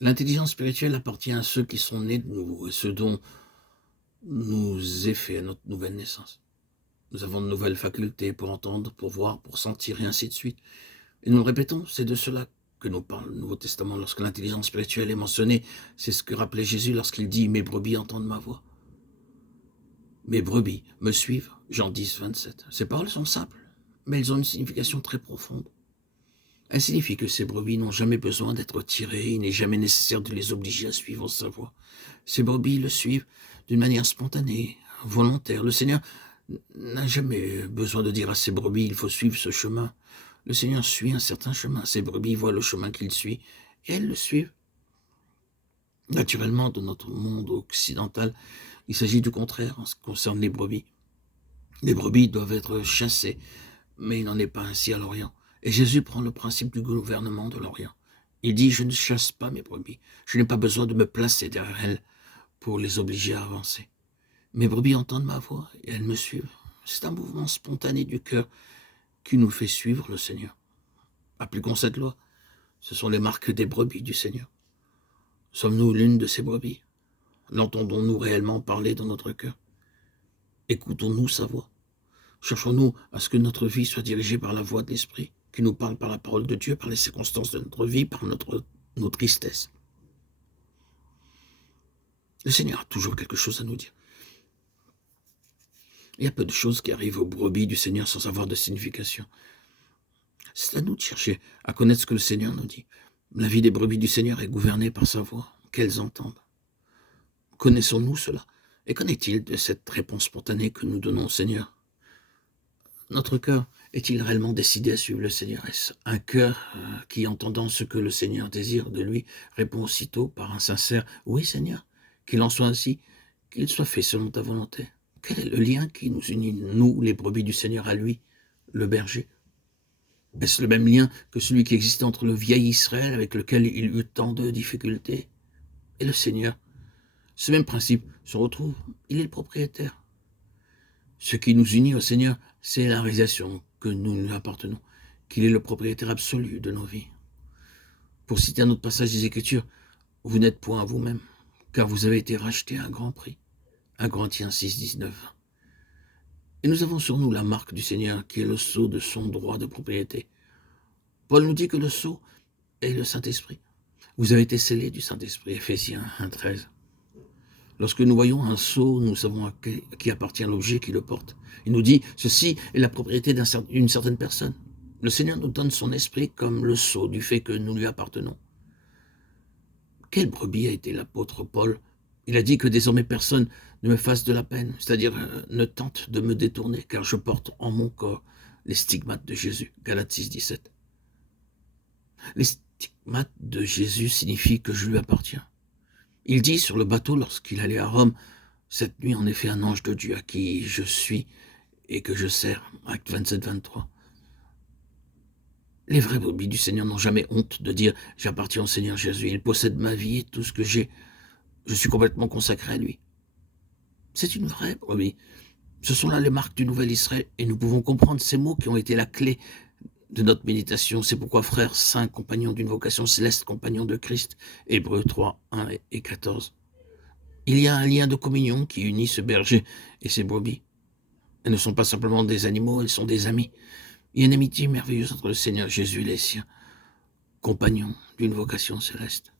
L'intelligence spirituelle appartient à ceux qui sont nés de nouveau et ceux dont nous est fait à notre nouvelle naissance. Nous avons de nouvelles facultés pour entendre, pour voir, pour sentir et ainsi de suite. Et nous le répétons, c'est de cela que nous parle le Nouveau Testament. Lorsque l'intelligence spirituelle est mentionnée, c'est ce que rappelait Jésus lorsqu'il dit « Mes brebis entendent ma voix ». Mes brebis me suivent, Jean 10, 27. Ces paroles sont simples, mais elles ont une signification très profonde. Elle signifie que ces brebis n'ont jamais besoin d'être tirées, il n'est jamais nécessaire de les obliger à suivre sa voie. Ces brebis le suivent d'une manière spontanée, volontaire. Le Seigneur n'a jamais besoin de dire à ses brebis, il faut suivre ce chemin. Le Seigneur suit un certain chemin. Ses brebis voient le chemin qu'il suit et elles le suivent. Naturellement, dans notre monde occidental, il s'agit du contraire en ce qui concerne les brebis. Les brebis doivent être chassées, mais il n'en est pas ainsi à l'Orient. Et Jésus prend le principe du gouvernement de l'Orient. Il dit, je ne chasse pas mes brebis. Je n'ai pas besoin de me placer derrière elles pour les obliger à avancer. Mes brebis entendent ma voix et elles me suivent. C'est un mouvement spontané du cœur qui nous fait suivre le Seigneur. Appliquons cette loi. Ce sont les marques des brebis du Seigneur. Sommes-nous l'une de ces brebis? L'entendons-nous réellement parler dans notre cœur? Écoutons-nous sa voix? Cherchons-nous à ce que notre vie soit dirigée par la voix de l'Esprit, qui nous parle par la parole de Dieu, par les circonstances de notre vie, par nos tristesses? Le Seigneur a toujours quelque chose à nous dire. Il y a peu de choses qui arrivent aux brebis du Seigneur sans avoir de signification. C'est à nous de chercher à connaître ce que le Seigneur nous dit. La vie des brebis du Seigneur est gouvernée par sa voix, qu'elles entendent. Connaissons-nous cela? Et qu'en est-il de cette réponse spontanée que nous donnons au Seigneur? Notre cœur est-il réellement décidé à suivre le Seigneur? Est-ce un cœur qui, entendant ce que le Seigneur désire de lui, répond aussitôt par un sincère « Oui, Seigneur », qu'il en soit ainsi, qu'il soit fait selon ta volonté? Quel est le lien qui nous unit, nous, les brebis du Seigneur, à lui, le berger? Est-ce le même lien que celui qui existait entre le vieil Israël, avec lequel il eut tant de difficultés, et le Seigneur? Ce même principe se retrouve, il est le propriétaire. Ce qui nous unit au Seigneur, c'est la réalisation que nous lui appartenons, qu'il est le propriétaire absolu de nos vies. Pour citer un autre passage des Écritures, vous n'êtes point à vous-même, car vous avez été rachetés à un grand prix. 1 Corinthiens 6, 19. Et nous avons sur nous la marque du Seigneur, qui est le sceau de son droit de propriété. Paul nous dit que le sceau est le Saint-Esprit. Vous avez été scellés du Saint-Esprit, Éphésiens 1, 13. Lorsque nous voyons un sceau, nous savons à qui appartient l'objet qui le porte. Il nous dit, ceci est la propriété d'une certaine personne. Le Seigneur nous donne son esprit comme le sceau du fait que nous lui appartenons. Quelle brebis a été l'apôtre Paul? Il a dit que désormais personne ne me fasse de la peine, c'est-à-dire ne tente de me détourner, car je porte en mon corps les stigmates de Jésus. Galates 6, 17. Les stigmates de Jésus signifient que je lui appartiens. Il dit sur le bateau lorsqu'il allait à Rome, « Cette nuit, en effet, un ange de Dieu à qui je suis et que je sers » Acte 27, 23. Les vrais brebis du Seigneur n'ont jamais honte de dire « J'appartiens au Seigneur Jésus, il possède ma vie et tout ce que j'ai. Je suis complètement consacré à lui. » C'est une vraie brebis. Ce sont là les marques du nouvel Israël et nous pouvons comprendre ces mots qui ont été la clé de notre méditation. C'est pourquoi, frères saints, compagnons d'une vocation céleste, compagnons de Christ, Hébreux 3, 1 et 14. Il y a un lien de communion qui unit ce berger et ses brebis. Elles ne sont pas simplement des animaux, elles sont des amis. Il y a une amitié merveilleuse entre le Seigneur Jésus et les siens, compagnons d'une vocation céleste.